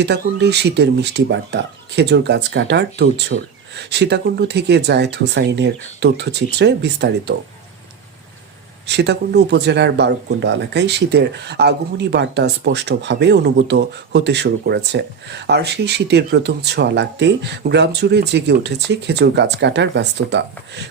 সীতাকুণ্ডে শীতের মিষ্টি বার্তা, খেজুর গাছ কাটার তোড়জোড়। সীতাকুণ্ড থেকে জায়েদ হোসাইনের তথ্যচিত্রে বিস্তারিত। সীতাকুণ্ড উপজেলার বারবকুণ্ড এলাকায় শীতের আগমনী বার্তা স্পষ্টভাবে অনুভূত হতে শুরু করেছে। আর সেই শীতের প্রথম ছোঁয়া লাগতেই গ্রাম জুড়ে জেগে উঠেছে খেজুর গাছ কাটার ব্যস্ততা।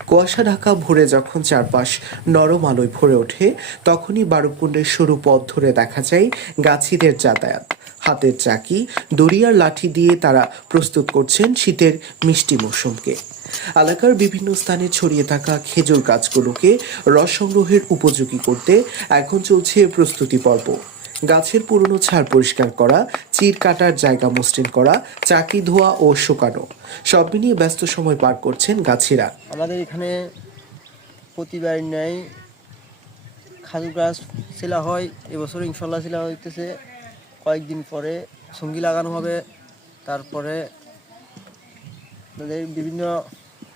কুয়াশা ঢাকা ভোরে যখন চারপাশ নরম আলোয় ভরে ওঠে, তখনই বারবকুণ্ডের সরু পথ ধরে দেখা যায় গাছিদের যাতায়াত। হাতের চাকি, দড়ি আর লাঠি দিয়ে তারা প্রস্তুত করছেন শীতের মিষ্টি মৌসুমকে। এলাকার বিভিন্ন স্থানে ছড়িয়ে থাকা খেজুর গাছগুলোকে রস সংগ্রহের উপযোগী করতে এখন চলছে প্রস্তুতি পর্ব। গাছের পুরনো ছাল পরিষ্কার করা, চির কাটার জায়গা মসৃণ করা, চাকি ধোয়া ও শুকানো, সব মিলিয়ে ব্যস্ত সময় পার করছেন গাছিরা। আমাদের এখানে প্রতিবার ন্যায় খাজুর গাছ ছেলা হয়। এবছর ইনশাল্লাহ ছেলা হইতেছে। কয়েকদিন পরে সঙ্গী লাগানো হবে। তারপরে আমাদের বিভিন্ন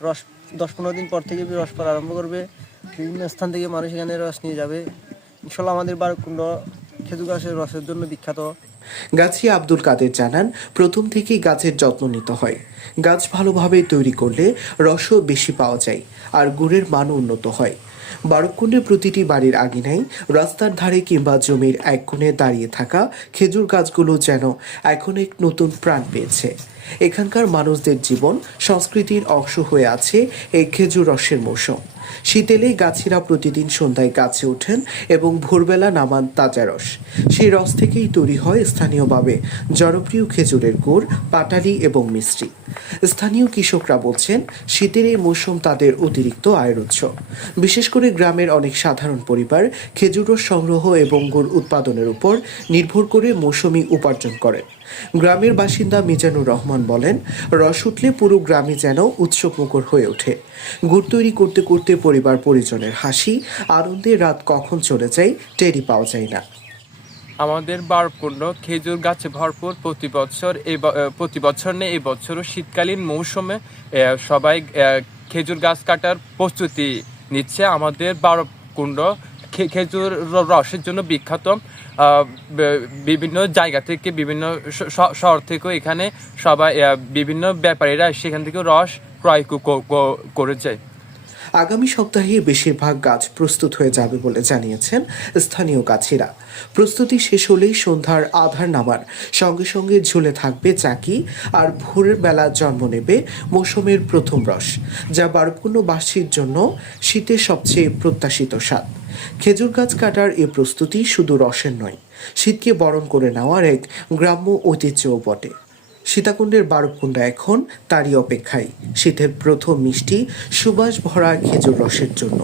রস 10-15 দিন পর থেকে রস পড়া আরম্ভ করবে। বিভিন্ন স্থান থেকে মানুষ এখানে রস নিয়ে যাবে। ইনশাল্লাহ আমাদের বারবকুণ্ড খেজুর গাছের রসের জন্য বিখ্যাত। গাছি আব্দুল কাদের জানান, প্রথম থেকেই গাছের যত্ন নিতে হয়। গাছ ভালোভাবে তৈরি করলে রসও বেশি পাওয়া যায় আর গুড়ের মানও উন্নত হয়। বারবকুণ্ডে প্রতিটি বাড়ির আঙিনায়, রাস্তার ধারে কিংবা জমির এক কোণে দাঁড়িয়ে থাকা খেজুর গাছগুলো যেন এখন এক নতুন প্রাণ পেয়েছে। এখানকার মানুষদের জীবন সংস্কৃতির অংশ হয়ে আছে এই খেজুর রসের মৌসুম। শীত এলেই গাছিরা প্রতিদিন সন্ধ্যায় গাছে ওঠেন এবং ভোরবেলা নামান তাজা রস। সেই রস থেকেই তৈরি হয় স্থানীয়ভাবে জনপ্রিয় খেজুরের গুড়, পাটালি এবং মিষ্টি। স্থানীয় কৃষকরা বলছেন, শীতের এই মৌসুম তাদের অতিরিক্ত আয়ের উৎস। বিশেষ করে গ্রামের অনেক সাধারণ পরিবার খেজুর রস সংগ্রহ এবং গুড় উৎপাদনের উপর নির্ভর করে মৌসুমি উপার্জন করেন। গ্রামের বাসিন্দা মিজানুর রহমান বলেন, রস উঠলে পুরো গ্রামে যেন উৎসবমুখর হয়ে ওঠে। গুড় তৈরি করতে করতে পরিবার পরিজনের হাসি, আনন্দে রাত কখন চলে যায় টেরই পাওয়া যায় না। আমাদের বারবকুণ্ড খেজুর গাছে ভরপুর। প্রতি বছর নেই, এই বছরও শীতকালীন মৌসুমে সবাই খেজুর গাছ কাটার প্রস্তুতি নিচ্ছে। আমাদের বারবকুণ্ড খেজুর রসের জন্য বিখ্যাত। বিভিন্ন জায়গা থেকে, বিভিন্ন শহর থেকেও এখানে সবাই বিভিন্ন ব্যাপারীরা সেখান থেকে রস ক্রয় করে যায়। আগামী সপ্তাহে বেশিরভাগ গাছ প্রস্তুত হয়ে যাবে বলে জানিয়েছেন স্থানীয় গাছিরা। প্রস্তুতি শেষ হলেই সন্ধ্যার আধার নামার সঙ্গে সঙ্গে ঝুলে থাকবে চাকি, আর ভোরের বেলা জন্ম নেবে মৌসুমের প্রথম রস, যা বারবকুণ্ডবাসীর জন্য শীতের সবচেয়ে প্রত্যাশিত স্বাদ। খেজুর গাছ কাটার এ প্রস্তুতি শুধু রসের নয়, শীতকে বরণ করে নেওয়ার এক গ্রাম্য ঐতিহ্যও বটে। সীতাকুণ্ডের বারবকুণ্ড এখন তারই অপেক্ষায়, শীতের প্রথম মিষ্টি সুবাস ভরা খেজুর রসের জন্য।